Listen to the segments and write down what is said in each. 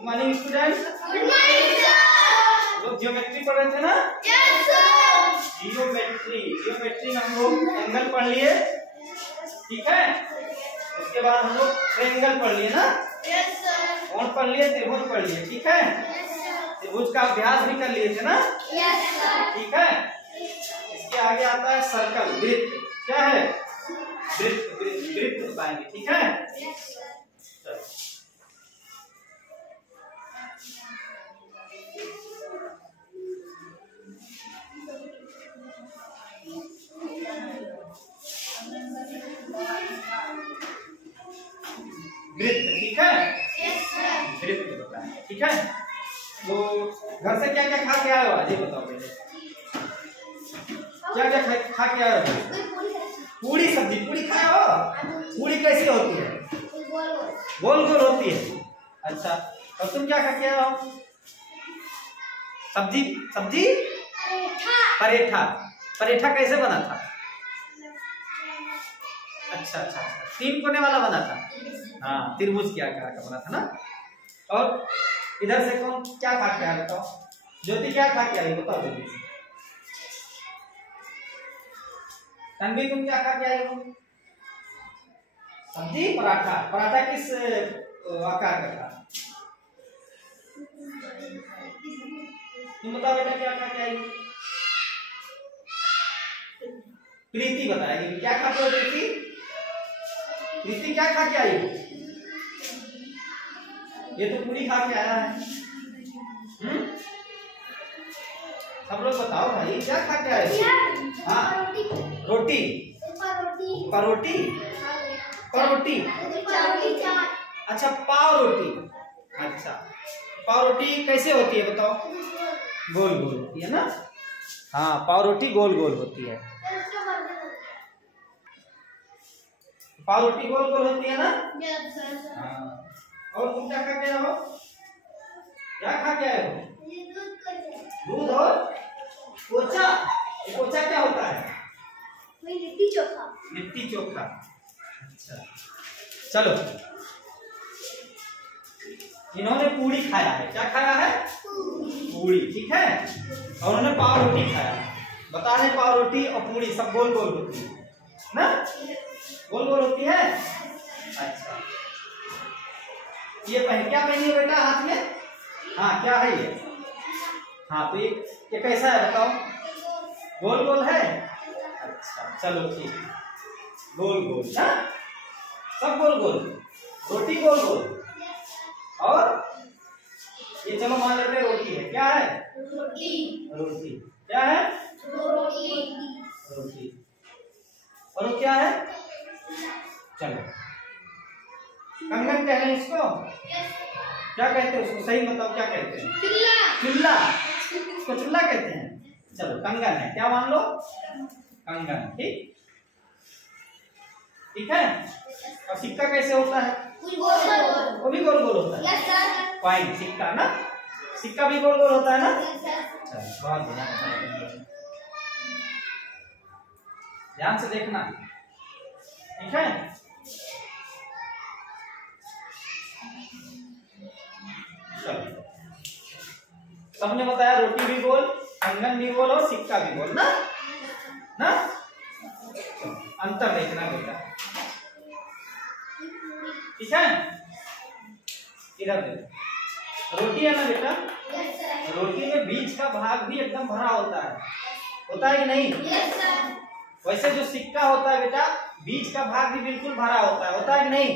Good morning student. Good morning sir. लोग geometry पढ़ रहे थे ना? Yes sir. जियोमेट्री में हम लोग एंगल पढ़ लिए, ठीक है। उसके बाद हम लोग ट्रायंगल पढ़ लिए ना? Yes sir. कोण पढ़ लिए, त्रिभुज पढ़ लिए, ठीक है। Yes sir. त्रिभुज का अभ्यास भी कर लिए थे ना? Yes sir. ठीक है। इसके आगे आता है सर्कल, वृत्त। क्या है? वृत्त बताएंगे, ठीक है। Yes sir. वृत्त, ठीक है। Yes sir. वृत्त बताएंगे, ठीक है। तो घर से क्या क्या खा के आए हो आज, ये बताओ पहले। क्या क्या खा के आए हो? पूरी सब्जी। पूरी खाए हो? पूरी कैसी होती है? गोल गोल होती है। अच्छा, और तुम क्या खा के आए हो? सब्जी। परेठा। परेठा कैसे बना था? अच्छा, 3 कोने वाला बना था। हाँ, त्रिभुज के आकार का बना था ना। और इधर से कौन क्या खा के आया बताओ? ज्योति क्या खा के आई बताओ जल्दी से। तन्वी तुम क्या खा के आई हो? सब्जी, पराठा। पराठा किस आकार का था? तुम बताओ बेटा क्या खा के आई हो? प्रीति बताएगी क्या खाते हो। प्रीति क्या खा के आई हो? ये तो पूरी खा के आया है। सब लोग बताओ भाई क्या खा के आए हो? हाँ, रोटी। परोटी। अच्छा, पाव रोटी। अच्छा, पाव रोटी कैसे होती है बताओ? गोल गोल होती है ना। हाँ, पाव रोटी गोल गोल होती है। पाव रोटी गोल गोल होती है ना। हाँ। और तुम क्या खा के आए हो? क्या खा के आए हो? दूध और कोचा। कोचा क्या होता है? लिट्टी चोखा। अच्छा, चलो। इन्होंने पूरी खाया है। क्या खाया है? पूरी, ठीक है। और उन्होंने पाव रोटी खाया है। बता रहे पाव रोटी और पूरी सब गोल गोल होती है ना? गोल गोल होती है। अच्छा, ये क्या पहनी है बेटा हाथ में? हाँ, क्या है ये? हाँ, तो ये कैसा है बताओ? गोल गोल है। अच्छा, चलो ठीक है। गोल गोल ना, सब गोल गोल। रोटी गोल गोल। और ये चलो मान लेते हैं रोटी है। क्या है? रोटी। क्या है? रोटी। और वो क्या है? चलो, कंगन कह रहे हैं इसको। क्या कहते हैं उसको? सही बताओ क्या कहते हैं? चुल्ला। इसको चुल्ला कहते हैं। चलो, कंगन है। क्या मान लो? कंगन, ठीक। ठीक है। और सिक्का कैसे होता है? वो भी गोल गोल होता है। कॉइन, सिक्का ना। सिक्का भी गोल गोल होता है ना। बहुत बढ़िया, ध्यान से देखना, ठीक है। चलो, सबने बताया रोटी भी गोल, कंगन भी गोल और सिक्का भी गोल ना। अंतर देखना बेटा, ठीक है। इधर देखो, रोटी है ना बेटा। रोटी में बीच का भाग भी एकदम भरा होता है कि नहीं? वैसे जो सिक्का होता है बेटा, बीच का भाग भी बिल्कुल भरा होता है कि नहीं?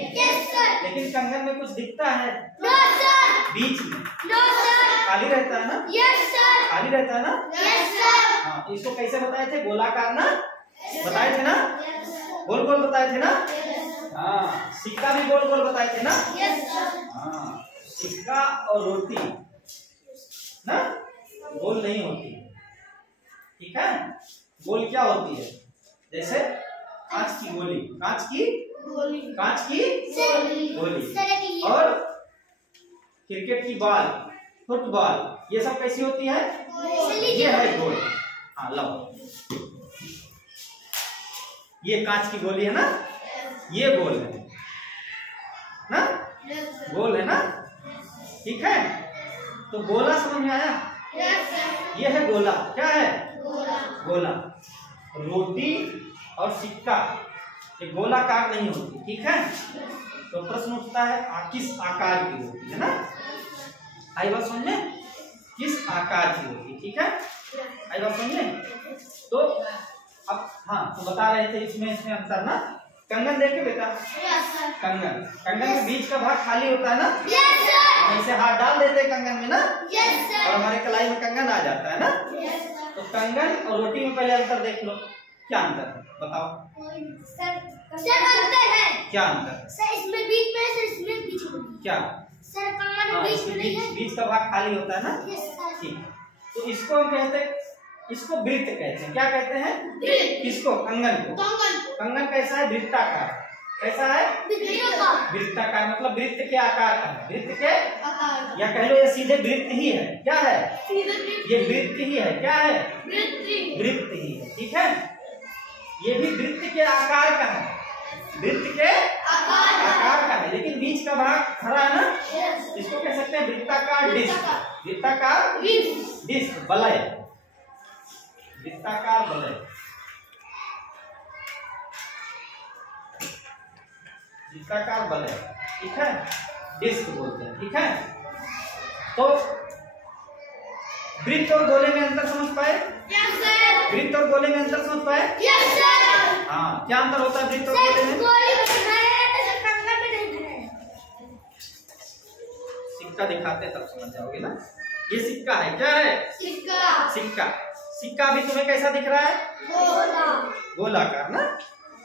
लेकिन कंगन में कुछ दिखता है बीच में? खाली रहता है ना। खाली रहता है ना। हाँ, तो इसको कैसे बताए थे? गोलाकार ना बताए थे ना। गोल गोल बताए थे ना। हाँ, सिक्का भी गोल गोल बताए थे ना। हाँ, सिक्का और रोटी ना गोल नहीं होती, ठीक है। गोल क्या होती है? जैसे कांच की गोली, कांच की गोली। और क्रिकेट की बॉल, फुटबॉल, ये सब कैसी होती है? ये है गोल। हाँ, लो, ये कांच की गोली है ना, ये गोल है ना, गोल है ना। ठीक है। तो गोला समझ में आया? Yes, sir. ये है गोला। क्या है? गोला. गोला। रोटी और सिक्का ये गोलाकार नहीं होती, ठीक है। तो प्रश्न उठता है किस आकार की होती है ना? आई बात समझ में? किस आकार की होती, ठीक है। आई बात समझ में? तो अब हाँ, तो बता रहे थे इसमें अंतर ना। कंगन देखे बेटा? Yes, sir. कंगन के बीच का भाग खाली होता है ना, Yes, sir. हम ऐसे हाथ डाल देते हैं कंगन में ना, Yes, sir. और हमारे कलाई में कंगन आ जाता है ना। Yes, sir. तो कंगन और रोटी में पहले अंतर देख लो, क्या अंतर है बताओ? सर अंतर है। क्या अंतर है? सर इसमें बीच में है, सर इसमें बीच में। क्या? सर कंगन हाँ, में बीच में नहीं है। बीच का भाग खाली होता है ना। Yes, sir. ठीक, तो इसको हम कहते हैं, इसको वृत्त कहते हैं। क्या कहते हैं? वृत्त। किसको? कंगन को। कंगन। कंगन कैसा है? वृत्ताकार। कैसा है? वृत्ताकार। वृत्ताकार मतलब वृत्त के आकार का है। वृत्त के, आकार। या कह लो ये सीधे वृत्त ही है। क्या है? वृत्त। ये वृत्त ही है। क्या है? वृत्त। वृत्त ही है, ठीक है। ये भी वृत्त के आकार का है, वृत्त के आकार का है, लेकिन बीच का भाग हरा है ना। Yes. इसको कह सकते हैं वृत्ताकार डिस्क। वृत्ताकार डिस्क, वलय। वृत्ताकार वलय, वृत्ताकार वलय, ठीक है। डिस्क बोलते हैं, ठीक है। तो वृत्त और गोले में अंतर समझ पाए? Yes, sir. वृत्त और गोले में अंतर समझ पाए? Yes, sir. हाँ, क्या अंतर होता है वृत्त और सर गोले में? गोली में बनाया है, सर कंगन में नहीं बनाया। सिक्का दिखाते तब समझ जाओगे ना। ये सिक्का है। क्या है? सिक्का। सिक्का। सिक्का भी तुम्हें कैसा दिख रहा है? गोला। गोलाकार ना।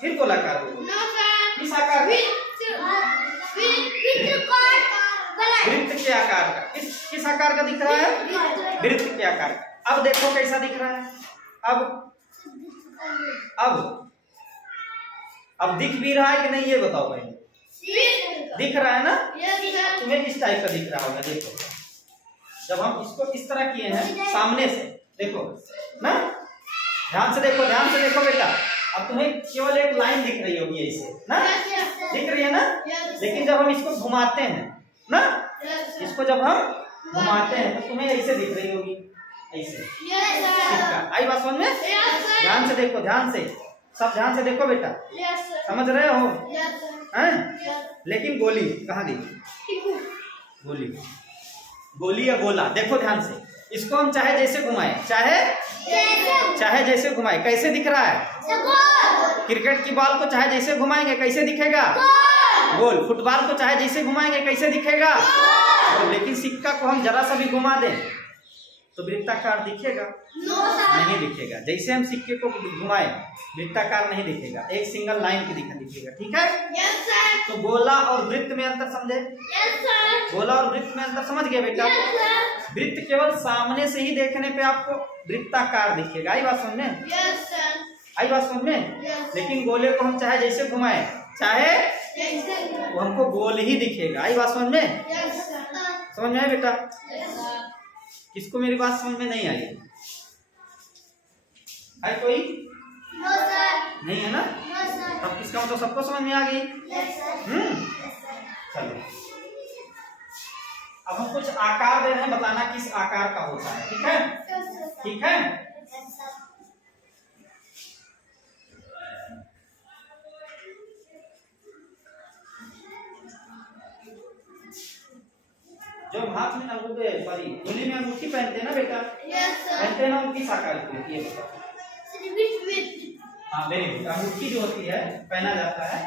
फिर गोलाकार बोलो। No, sir. किस आकार का? वृत्त के आकार का। किस आकार का दिख रहा है? वृत्त के आकार का। अब देखो कैसा दिख रहा है। अब दिख भी रहा है कि नहीं ये बताओ पहले। दिख रहा है ना? तुम्हें किस टाइप का दिख रहा होगा? देखो, जब हम इसको इस तरह किए हैं सामने से, देखो ना, ध्यान से देखो, ध्यान से देखो बेटा। अब तुम्हें केवल एक लाइन दिख रही होगी ऐसे ना, दिख रही है ना। लेकिन जब हम इसको घुमाते हैं ना, इसको जब हम घुमाते हैं तो तुम्हें ऐसे दिख रही होगी, ऐसे। सिक्का। आई बात समझ में? ध्यान से देखो, ध्यान से, सब ध्यान से देखो बेटा, समझ रहे हो? हैं? लेकिन गोली कहाँ गई? गोली या गोला, देखो ध्यान से। इसको हम चाहे जैसे घुमाए, चाहे जैसे घुमाए, कैसे दिख रहा है? क्रिकेट की बॉल को चाहे जैसे घुमाएंगे कैसे दिखेगा? गोल। फुटबॉल को चाहे जैसे घुमाएंगे कैसे दिखेगा? गोल। लेकिन सिक्का को हम जरा सा भी घुमा दें तो वृत्ताकार दिखेगा? नहीं दिखेगा। जैसे हम सिक्के को घुमाए वृत्ताकार नहीं दिखेगा, एक सिंगल लाइन की दिखेगा, ठीक है। तो गोला और वृत्त में अंतर समझे? गोला और वृत्त में अंतर समझ गए बेटा? वृत्त केवल सामने से ही देखने पे आपको वृत्ताकार दिखेगा। आई बात समझ में? आई बात समझ में? लेकिन गोले को हम चाहे जैसे घुमाए, चाहे वो हमको गोल ही दिखेगा। आई बात समझ में? समझ में आए बेटा? किसको मेरी बात समझ में नहीं आई? है कोई? नहीं है ना? अब इसका मतलब सबको समझ में आ गई। चलो, अब हम कुछ आकार दे रहे हैं, बताना किस आकार का होता है, ठीक है? ठीक है। जो हाथ में अंगूठे, सॉरी उंगली में अंगूठी पहनते हैं ना बेटा, पहनते हैं ना, वो किस आकार की होती है बताओ? हाँ वेरी गुड। अंगूठी जो होती है पहना जाता है,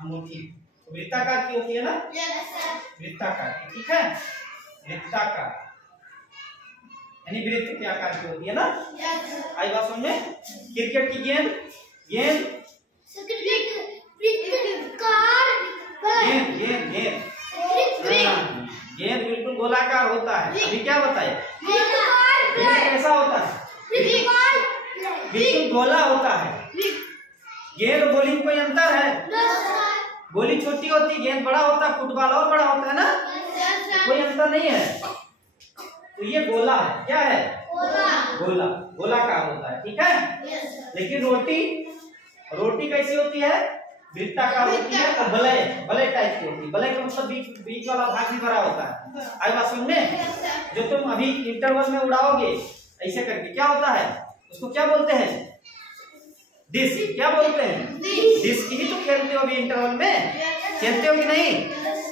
अंगूठी वृत्ताकार की होती है ना? वृत्ताकार की, ठीक है। वृत्ताकार यानी वृत्त के आकार की होती है ना। आई बात समझ में? क्रिकेट की गेंद, गेंद गेंद गेंद गेंद गेंद बिल्कुल गोलाकार होता है। अभी क्या बताए? गेंद कैसा होता है? बिल्कुल गोला होता है। गेंद और गोली में कोई अंतर है? गोली छोटी होती है, गेंद बड़ा होता है, फुटबॉल और बड़ा होता है ना, कोई अंतर नहीं है। तो ये गोला है। क्या है? गोला, गोलाकार होता है, ठीक है। लेकिन रोटी, रोटी कैसी होती है? वृत्ताकार होती है तो वलय वलय टाइप की होती है। वलय का मतलब बीच वाला भाग भी बड़ा होता है। आई बात समझ में? जो तुम अभी इंटरवल में उड़ाओगे ऐसे करके क्या होता है, उसको क्या बोलते हैं? डिस्क। क्या बोलते हैं? डिस्क ही तो खेलते हो अभी इंटरवल में, खेलते हो कि नहीं?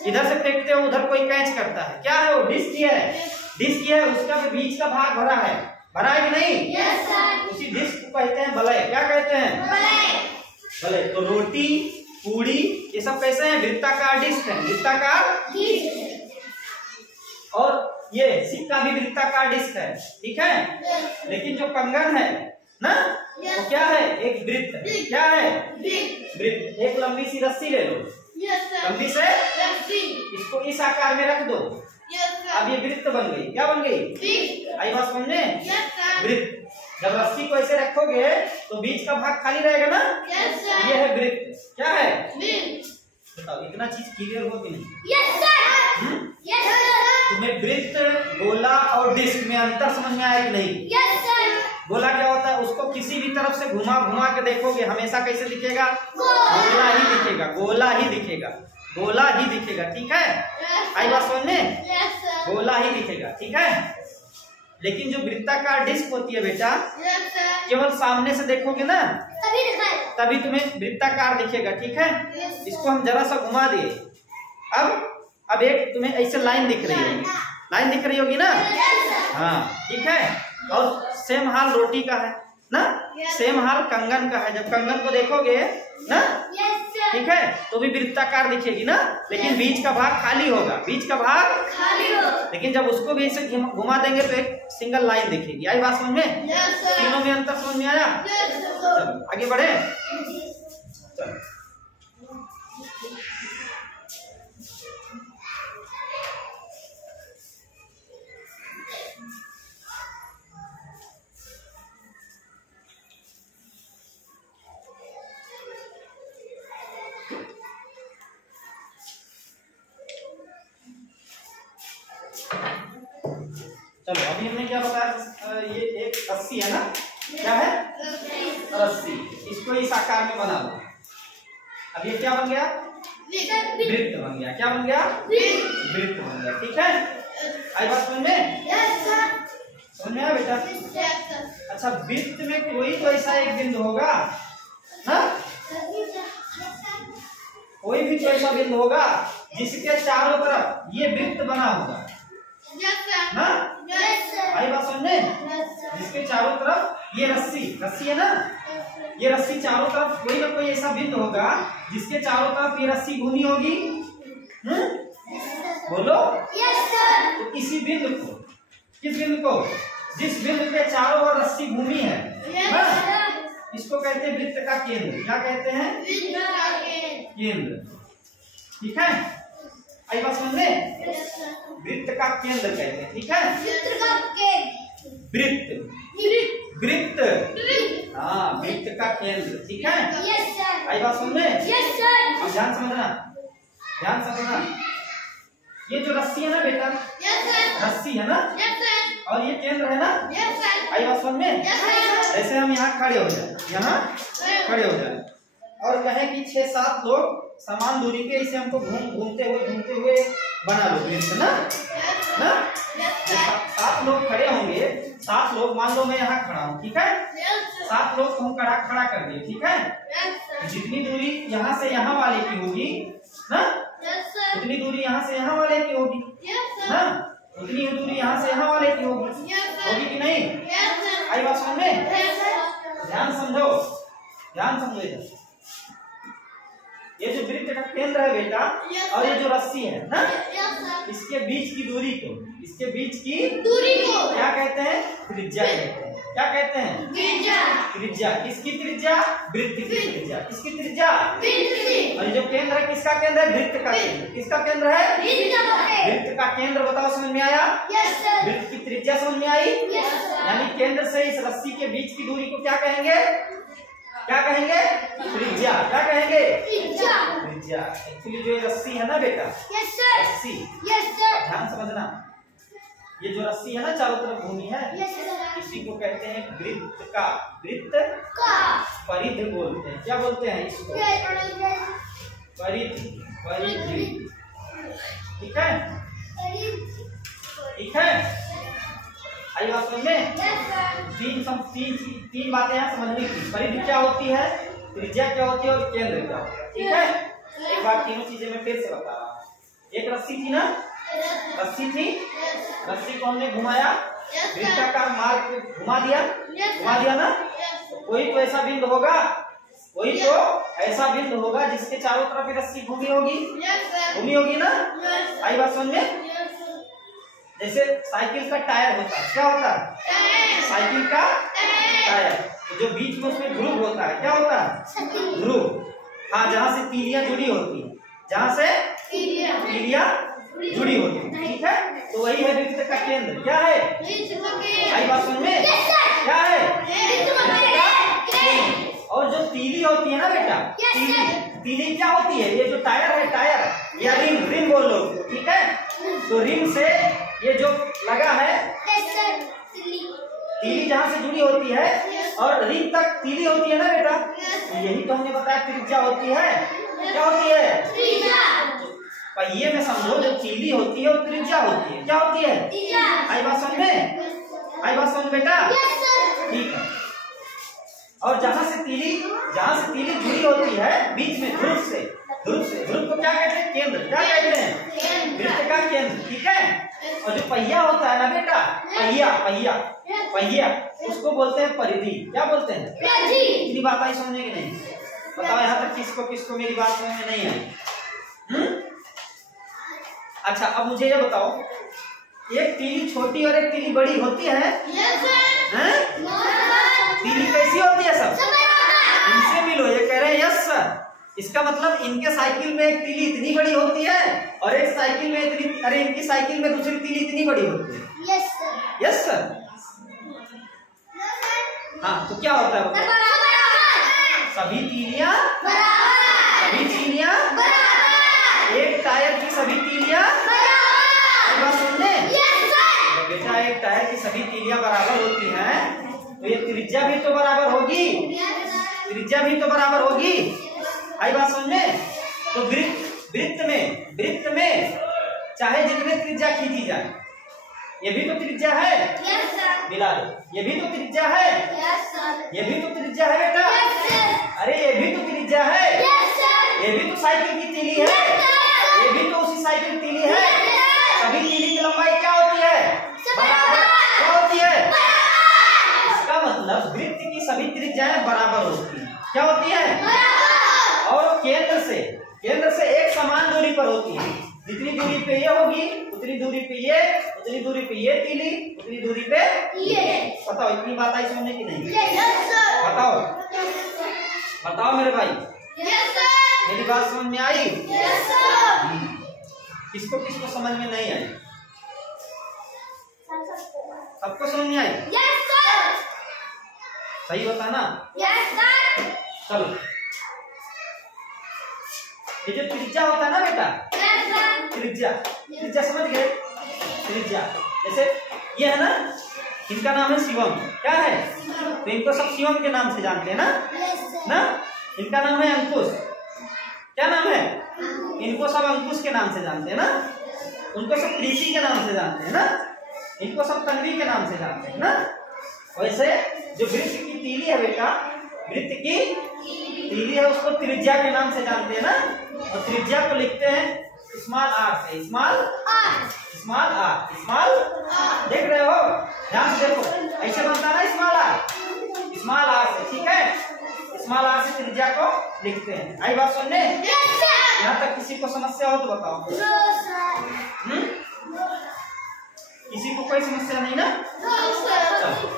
इधर से फेंकते हो उधर कोई कैच करता है, क्या है वो? डिस्क ही है। डिस्क ही है, उसका भी बीच का भाग भरा है, भरा है कि नहीं? Yes sir. उसी डिस्क को कहते हैं वलय। क्या कहते हैं? वलय। तो रोटी पूड़ी ये सब कैसे हैं? वृत्ताकार डिस्क है, वृत्ताकार। और ये सिक्का भी वृत्ताकार डिस्क है, ठीक है। लेकिन जो कंगन है ना वो क्या है? एक वृत्त। क्या है? वृत्त। एक लंबी सी रस्सी ले लो, लंबी से इसको इस आकार में रख दो, अब ये वृत्त बन गई। क्या बन गई? आई बात समझने? वृत्त। जब रस्सी को ऐसे रखोगे तो बीच का भाग खाली रहेगा ना, ये है वृत्त। क्या है? बताओ इतना चीज क्लियर हो कि नहीं? तुम्हें वृत्त, गोला और डिस्क में अंतर समझ में आया कि नहीं? गोला क्या होता है? उसको किसी भी तरफ से घुमा घुमा के देखोगे हमेशा कैसे दिखेगा? गोला ही दिखेगा, गोला ही दिखेगा, गोला ही दिखेगा, ठीक है। आई बात समझ में? गोला ही दिखेगा, ठीक है। लेकिन जो वृत्ताकार डिस्क होती है बेटा, केवल सामने से देखोगे ना तभी तुम्हें वृत्ताकार दिखेगा, ठीक है। इसको हम जरा सा घुमा दिए, अब एक तुम्हें ऐसे लाइन दिख रही होगी, लाइन दिख रही होगी ना? हाँ, ठीक है। और सेम हाल रोटी का है ना, सेम हाल कंगन का है। जब कंगन को देखोगे ना, ठीक है, तो भी वृत्ताकार दिखेगी ना, लेकिन बीच का भाग खाली होगा, बीच का भाग खाली हो। लेकिन जब उसको भी ऐसे घुमा देंगे तो एक सिंगल लाइन दिखेगी। आई बात समझ में? तीनों में अंतर समझ में आया? चलो आगे बढ़े। चलो चलो अभी हमने क्या बताया? ये एक रस्सी है ना, क्या है? रस्सी। इसको इस आकार में बना लो। अब ये क्या बन गया? वृत्त बन गया। क्या बन गया? वृत्त बन गया, ठीक है। आई बात समझ में? समझ में आया बेटा? अच्छा, वृत्त में कोई तो ऐसा एक बिंदु होगा ना, कोई भी तो ऐसा बिंदु होगा जिसके चारों तरफ ये वृत्त बना होगा ना। आई बात समझने? जिसके चारों तरफ ये रस्सी है ना, ये रस्सी चारों तरफ कोई ना कोई ऐसा बिंदु होगा जिसके चारों तरफ ये रस्सी घूमी होगी। बोलो। तो इसी बिंदु को, किस बिंदु को? जिस बिंदु के चारों ओर रस्सी घूमी है ना, इसको कहते हैं वृत्त का केंद्र। क्या कहते हैं? केंद्र, ठीक है। आई बात समझ में? वृत्त का केंद्र कहते हैं, ठीक है। वृत्त, वृत्त, हाँ, वृत्त का केंद्र, ठीक है। आई बात समझ में? अब ध्यान समझना, ध्यान समझना। ये जो रस्सी है ना बेटा, रस्सी है ना, और ये केंद्र है ना। आई बात समझ में? ऐसे हम यहाँ खड़े हो जाए, यहाँ खड़े हो जाए और कहें कि 6-7 लोग समान दूरी पे इसे हमको घूमते हुए बना लो वृत्त ना, ना? 7 लोग खड़े होंगे, 7 लोग, मान लो मैं यहाँ खड़ा हूँ, ठीक है। 7 लोग को हम खड़ा कर दिए, ठीक है। जितनी दूरी यहाँ से यहाँ वाले की होगी ना, उतनी दूरी यहाँ से यहाँ वाले की होगी ना, उतनी दूरी यहाँ से यहाँ वाले की होगी कि नहीं? आई बात समझ में? ध्यान समझो, ध्यान समझो। ये जो वृत्त का केंद्र है बेटा, और ये जो रस्सी है ना, इसके बीच की दूरी को, इसके बीच की दूरी को क्या कहते हैं? त्रिज्या कहते हैं। क्या कहते हैं? त्रिज्या। किसकी त्रिज्या? वृत्त की त्रिज्या। किसकी त्रिज्या? और ये जो केंद्र है किसका केंद्र है? वृत्त का केंद्र। किसका केंद्र है? वृत्त का केंद्र। बताओ, समझ में आया? वृत्त की त्रिज्या समझ में आई? यानी केंद्र से इस रस्सी के बीच की दूरी को क्या कहेंगे? क्या कहेंगे? त्रिज्या। क्या कहेंगे? त्रिज्या। एक्चुअली जो रस्सी है ना बेटा, रस्सी, ध्यान समझना, ये जो रस्सी है ना चारों तरफ घूमी है, Yes, sir. इसी को कहते हैं वृत्त का, वृत्त परिधि बोलते हैं। क्या बोलते हैं इसको? परिधि, परिधि। ठीक है, ठीक है। आई बात समझ में? तीन बातें हैं समझने की। परिधि क्या होती है, त्रिज्या क्या होती है और केंद्र क्या होता है। ठीक है, एक बार तीनों चीजें मैं फिर से बता रहा हूँ। एक रस्सी थी ना, रस्सी थी, रस्सी को हमने घुमाया, वृत्ताकार मार्ग घुमा दिया ना। कोई तो ऐसा बिंदु होगा, कोई तो ऐसा बिंदु होगा जिसके चारों तरफ रस्सी घूमी होगी ना। आई बात समझ में? जैसे साइकिल का टायर होता है, क्या होता है? साइकिल का टायर, जो बीच में उसमें ध्रुव होता है, क्या होता है? ध्रुव। हाँ, जहाँ से तीलियां जुड़ी होती है, जहाँ से तीलियां जुड़ी होती है। ठीक है, तो वही है वृत्त का केंद्र। क्या है? आई बात समझ में? क्या है? और जो तीली होती है ना बेटा, तीली क्या होती है? ये जो टायर है, टायर या रिम बोल लो। ठीक है, तो रिम से ये जो लगा है, तीली जहाँ से जुड़ी होती है और रिम तक तीली होती है ना बेटा, यही तो हमने बताया त्रिज्या होती है। क्या होती है? पहिए में समझो जो तीली होती है और त्रिज्या होती है। क्या होती है? आई बात समझ में? आई बात समझ बेटा? ठीक है। और जहाँ से तीली जुड़ी होती है बीच में ध्रुव को क्या कहते हैं? केंद्र। क्या कहते हैं? वृत्त का केंद्र। ठीक है, और जो पहिया होता है ना बेटा, पहिया उसको बोलते हैं परिधि। क्या बोलते हैं? इतनी बात आई समझने की नहीं? बताओ यहाँ तक किसको मेरी बात समझ में नहीं आई? अच्छा, अब मुझे ये बताओ, एक तीली छोटी और एक तीली बड़ी होती है? तीली कैसी होती है सब? इनसे मिलो, ये कह रहे हैं यस सर। इसका मतलब इनके साइकिल में एक तीली इतनी बड़ी होती है और एक साइकिल में इतनी, अरे इनकी साइकिल में दूसरी तीली इतनी बड़ी होती है। Yes sir. हाँ, तो क्या होता है? सभी तीलियां एक टायर की सभी तीलियां सुनने बेटा, एक टायर की सभी तीलियां बराबर होती हैं, तो ये त्रिज्या भी तो बराबर होगी। आई बात समझ में? तो वृत्त में चाहे जितने त्रिज्या खींची जाए, ये भी तो त्रिज्या है। मिला दो, ये भी तो त्रिज्या है। ये भी तो त्रिज्या है बेटा। अरे ये भी तो त्रिज्या है। ये भी तो साइकिल की तीली है। ये भी तो उसी साइकिल की तीली है। सभी तीली की लंबाई क्या होती है? बराबर। क्या होती है? इसका मतलब वृत्त की सभी त्रिज्याएं बराबर होती है। क्या होती है? और केंद्र से एक समान दूरी पर होती है। जितनी दूरी पे ये होगी उतनी दूरी पे ये, उतनी दूरी पे ये तीली, उतनी दूरी पे ये। बताओ, इतनी बात आई समझने की नहीं? बताओ मेरे भाई, मेरी बात समझ में आई? किसको समझ में नहीं आई? सबको समझ में आई? सही होता ना? चलो, ये जो त्रिज्या होता है ना बेटा, त्रिज्या समझ गए? त्रिज्या जैसे ये है ना, इनका नाम है शिवम। क्या है? तो इनको सब शिवम के नाम से जानते हैं ना? इनका नाम है अंकुश। क्या नाम है? इनको सब अंकुश के नाम से जानते हैं ना? उनको सब प्रीति के नाम से जानते हैं ना? इनको सब तन्वी के नाम से जानते हैं ना? वैसे जो वृत्त की तीली है बेटा, वृत्त की तीली है, उसको त्रिज्या के नाम से जानते हैं ना? और त्रिज्या को लिखते हैं स्मॉल आर से। स्मॉल आर देख रहे हो? ध्यान से देखो, ऐसे बनता है ना स्मॉल आर से। ठीक है, स्मॉल आर से त्रिज्या को लिखते हैं। आई बात सुनने? यहाँ तक किसी को समस्या हो तो बताओ। किसी को कोई समस्या नहीं ना? चलो,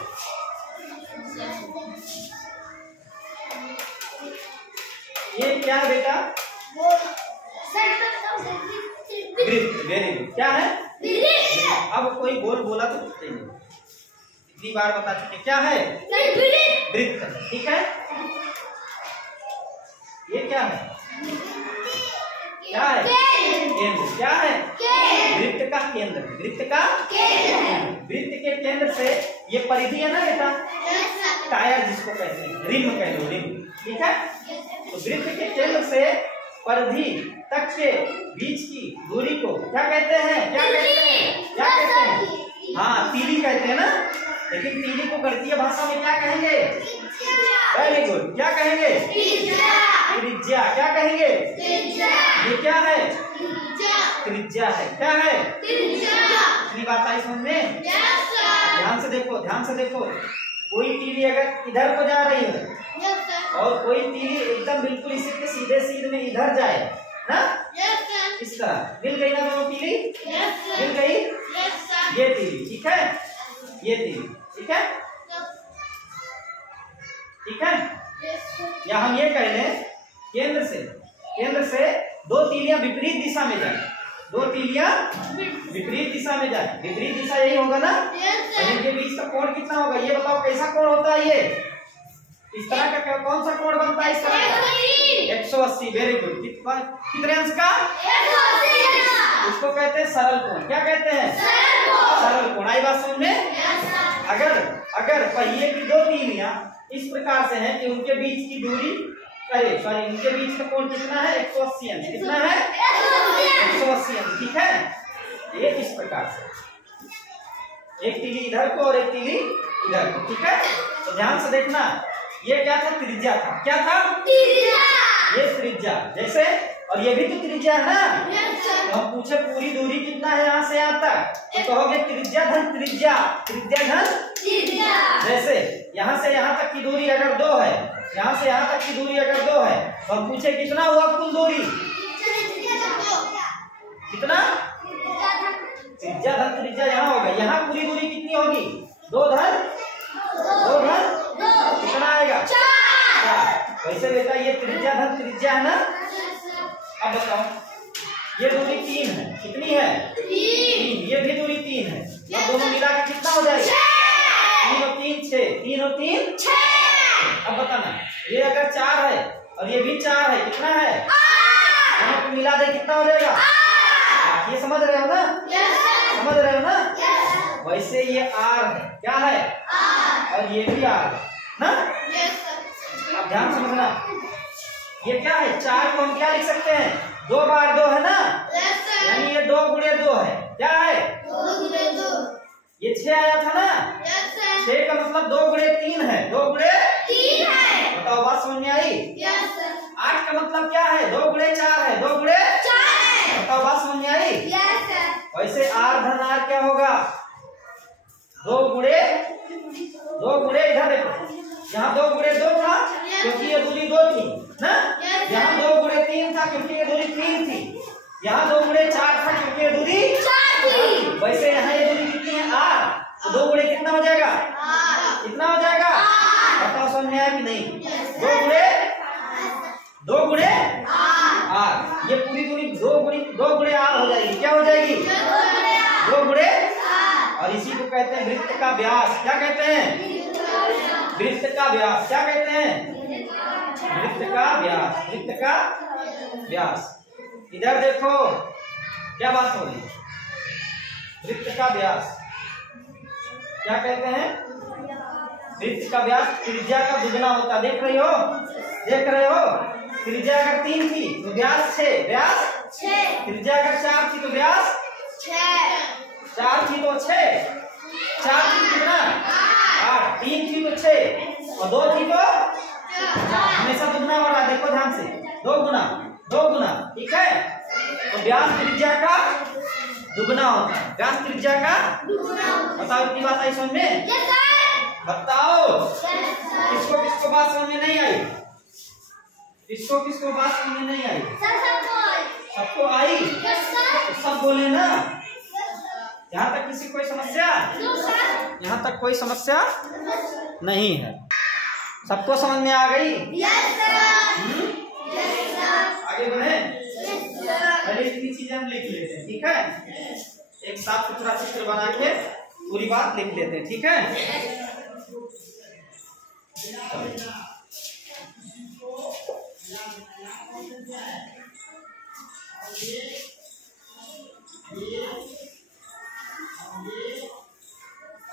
ये क्या है बेटा? वृत्त। Very good. क्या है? अब कोई बोला तो इतनी बार बता चुके। क्या है? वृत्त। ठीक है, ये क्या है? क्या है? केंद्र। क्या है? वृत्त का केंद्र। के केंद्र से ये परिधि है ना बेटा, Yes, sir. टायर जिसको कहते हैं, रिम कह लो, रिम, ठीक है। तो वृत्त के केंद्र से परिधि तक के बीच की दूरी को क्या कहते हैं, क्या कहते हैं, क्या कहते हैं? हाँ, तीली कहते हैं ना। लेकिन तीली को गणितीय भाषा में क्या कहेंगे? वेरी गुड, क्या कहेंगे? त्रिज्या। क्या कहेंगे? ये क्या है? त्रिज्या है। क्या है? इतनी बात आई समझ में? ध्यान से देखो, ध्यान से देखो। कोई तीली अगर इधर को जा रही है और कोई तीली एकदम बिल्कुल इसी के सीधे सीध में इधर जाए ना, इस तरह मिल गई ना दोनों तीली, मिल गई। ये तीली, ठीक है, ये तीली, ठीक है, ठीक है। या हम ये कह लें केंद्र से दो तीलियां विपरीत दिशा में जाए, दो तीलियां विपरीत दिशा में जाए। विपरीत दिशा यही होगा ना, इनके बीच का कोण कितना होगा ये बताओ, कैसा कोण होता है ये? इस तरह का कौन सा कोण बनता है? इस तरह का 180। Very good. कितने अंश का? 180। इसको कहते हैं सरल कोण। क्या कहते हैं? सरल कोण। आई बात समझ में? अगर पहिए की दो तीलियां इस प्रकार से हैं कि उनके बीच की दूरी, सॉरी, उनके बीच का कोण कितना है? 180 अंश। कितना है? 180 अंश, ठीक है। ये इस प्रकार से एक तीली इधर को और एक तीली इधर को, ठीक है। तो ध्यान से देखना, ये क्या था? त्रिज्या था। क्या था? ये त्रिज्या। जैसे, और ये भी तो त्रिज्या है ना। तो हम पूछे पूरी दूरी कितना है यहाँ से यहाँ तक, तो कहोगे त्रिज्या धन त्रिज्या, त्रिज्या धन। जैसे यहाँ से यहाँ तक की दूरी अगर 2 है, यहाँ से यहाँ तक की दूरी अगर 2 है, तो हम पूछे कितना हुआ कुल दूरी? कितना? त्रिज्या धन त्रिज्या यहाँ होगा। यहाँ पूरी दूरी कितनी होगी? 2 धन कितना आएगा? 4। वैसे बेटा ये त्रिज्या धन त्रिज्या है ना। अब बताओ, ये दूरी 3 है। कितनी है? 3। ये भी दूरी 3 है। अब दोनों मिला के कितना हो जाएगा? 3 और 3 6। 3 और 3 6। अब बताना, ये अगर 4 है और ये भी 4 है, कितना है? दोनों को मिला दे कितना हो जाएगा? ये समझ रहे हो ना? समझ रहे हो ना? वैसे ये R है। क्या है? और ये भी R है ना। अब ध्यान समझना, ये क्या है? 4 को हम क्या लिख सकते हैं? 2 बार 2 है ना, यानी ये 2 गुणे 2 है। क्या है? 2 गुणे 2। ये 6 आया था ना। 6 का मतलब 2 गुणे 3 है। 2 गुणे 3 है। बताओ बात समझ में आई? 8 का मतलब क्या है? 2 गुणे 4 है। 2 गुणे 4 है। बताओ बात समझ में आई? वैसे R धन R क्या होगा? 2 गुणे इधर देखो, यहाँ 2 गुणे 2 था क्योंकि ये दूरी 2 थी ना। यहाँ 2 गुणे 3 था क्योंकि ये दूरी 3 थी। यहाँ 2 गुणे 4 था क्योंकि ये दूरी 4 थी। वैसे यहाँ ये दूरी कितनी है? R। तो 2 गुणे कितना हो जाएगा? कितना हो जाएगा? बताओ समझ में आया कि नहीं? 2 गुणे R। ये पूरी दूरी 2 गुणे R हो जाएगी। क्या हो जाएगी? 2 गुणे। और इसी को कहते हैं वृत्त का व्यास। क्या कहते हैं? वृत्त का व्यास। क्या कहते हैं? वृत्त का व्यास। वृत्त का व्यास। इधर देखो क्या बात हो रही है। वृत्त का व्यास क्या कहते हैं? वृत्त का व्यास त्रिज्या का दुगना होता। देख रहे हो? त्रिज्या अगर 3 थी तो व्यास 6। व्यास 6। त्रिज्या अगर 4 थी तो व्यास 6। 4 थी तो 6। 4 थी कितना? 8। 3 थी तो 6 और 2 थी तो 4। हमेशा दुगना हो रहा है। देखो ध्यान से, 2 गुना, ठीक है। तो व्यास त्रिज्या का दुगना होता है। व्यास त्रिज्या का बताओ, इतनी बात आई समझ में? बताओ किसको बात समझ में नहीं आई? किसको बात समझ में नहीं आई? सबको आई? तो सब बोले ना। यहाँ तक किसी कोई समस्या? यहाँ तक कोई समस्या नहीं है। सबको समझ में आ गई? आगे बढ़े। पहले इतनी चीजें हम लिख लेते हैं, ठीक है। एक साफ सुथरा चित्र बना के पूरी बात लिख लेते हैं, ठीक है।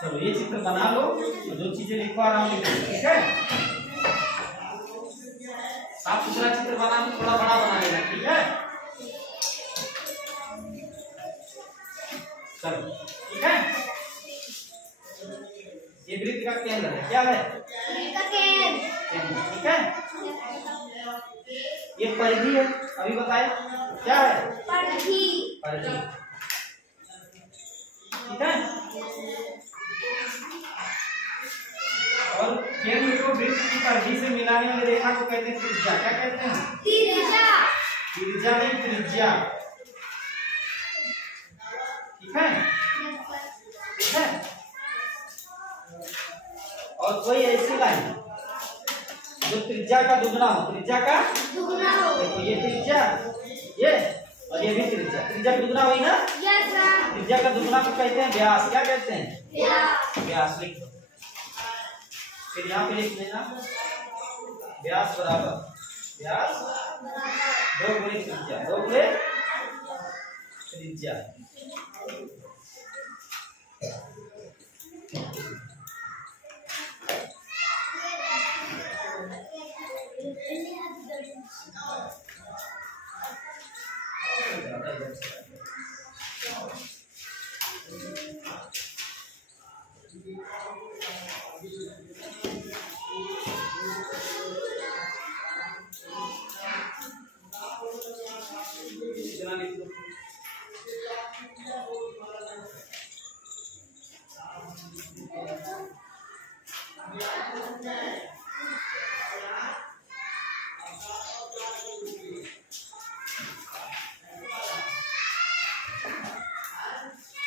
चलो ये चित्र बना लो, जो चीजें लिखवा रहा हूँ ठीक है। साफ सुथरा चित्र बना दो, थोड़ा बड़ा बना लेना ठीक है। चलो ठीक है। ये वृत्त का केंद्र है, क्या है? केंद्र ठीक है। ये परिधि है, अभी बताए क्या है? परिधि ठीक है। और केंद्र को वृत्त की परिधि से मिलाने वाली रेखा को कहते हैं त्रिज्या। क्या कहते हैं? त्रिज्या नहीं, त्रिज्या ठीक है। ठीक है। और कोई ऐसी लाइन जो त्रिज्या का दुगना हो, त्रिज्या का दुगना हो। देखो ये त्रिज्या, ये और ये भी त्रिज्या, त्रिज्या का दुगना हुई ना। Yes sir. त्रिज्या का दुगना को कहते हैं व्यास। क्या कहते हैं? व्यास। लिख दो, फिर यहाँ पे लिख लेना व्यास बराबर व्यास 2 गुणे त्रिज्या, 2 गुणे त्रिज्या।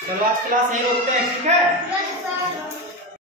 चलो आज क्लास यहीं रोकते हैं ठीक है।